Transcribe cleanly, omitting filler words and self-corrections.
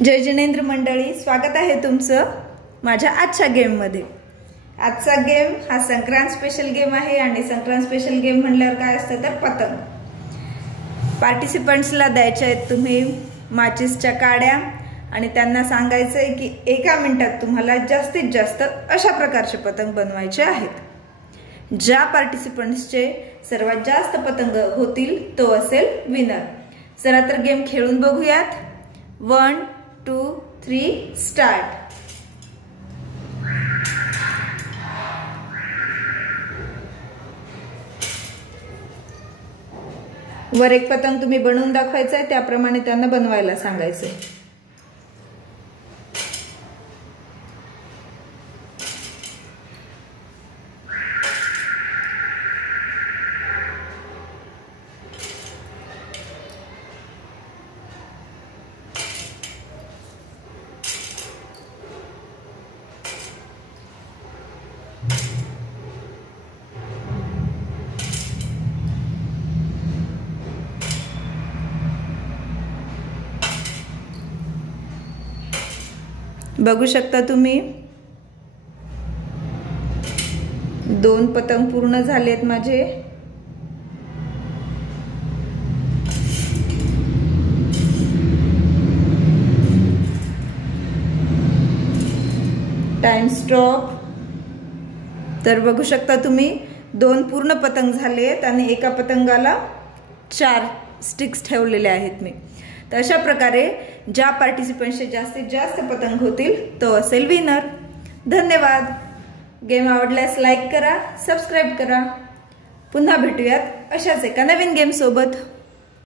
जय जिनेंद्र मंडळी, स्वागत आहे तुमचं माझ्या आजच्या गेममध्ये। आजचा गेम हा संक्रांत स्पेशल गेम आहे आणि संक्रांत स्पेशल गेम म्हणल्यावर काय असतं तर पतंग। पार्टिसिपंट्सला द्यायचे आहेत तुम्ही माचीसच्या काड्या आणि त्यांना सांगायचं आहे की एका मिनिटात तुम्हाला जास्तीत जास्त अशा प्रकारचे पतंग बनवायचे आहेत। ज्या पार्टिसिपंट्सचे सर्वात जास्त पतंग होतील तो असेल विनर। चला तर गेम खेळून बघूयात। 1 2 3 स्टार्ट। वर एक पतंग तुम्ही बनवून दाखवायचा आहे, त्याप्रमाणे त्यांना बनवायला सांगायचंय। बघू शकता तुम्ही 2 पतंग पूर्ण झालेत माझे। Time stop. तर बघू शकता तुम्ही 2 पूर्ण पतंग झालेत आणि एका पतंगाला 4 स्टिक्स ठेवलेले आहेत मी। तर अशा प्रकारे ज्या पार्टिसिपंट्सचे जास्तीत जास्त पतंग होतील तो असेल विनर। धन्यवाद। गेम आवडल्यास लाईक करा, सबस्क्राइब करा। पुन्हा भेटूयात अशाच एका नवीन गेम सोबत।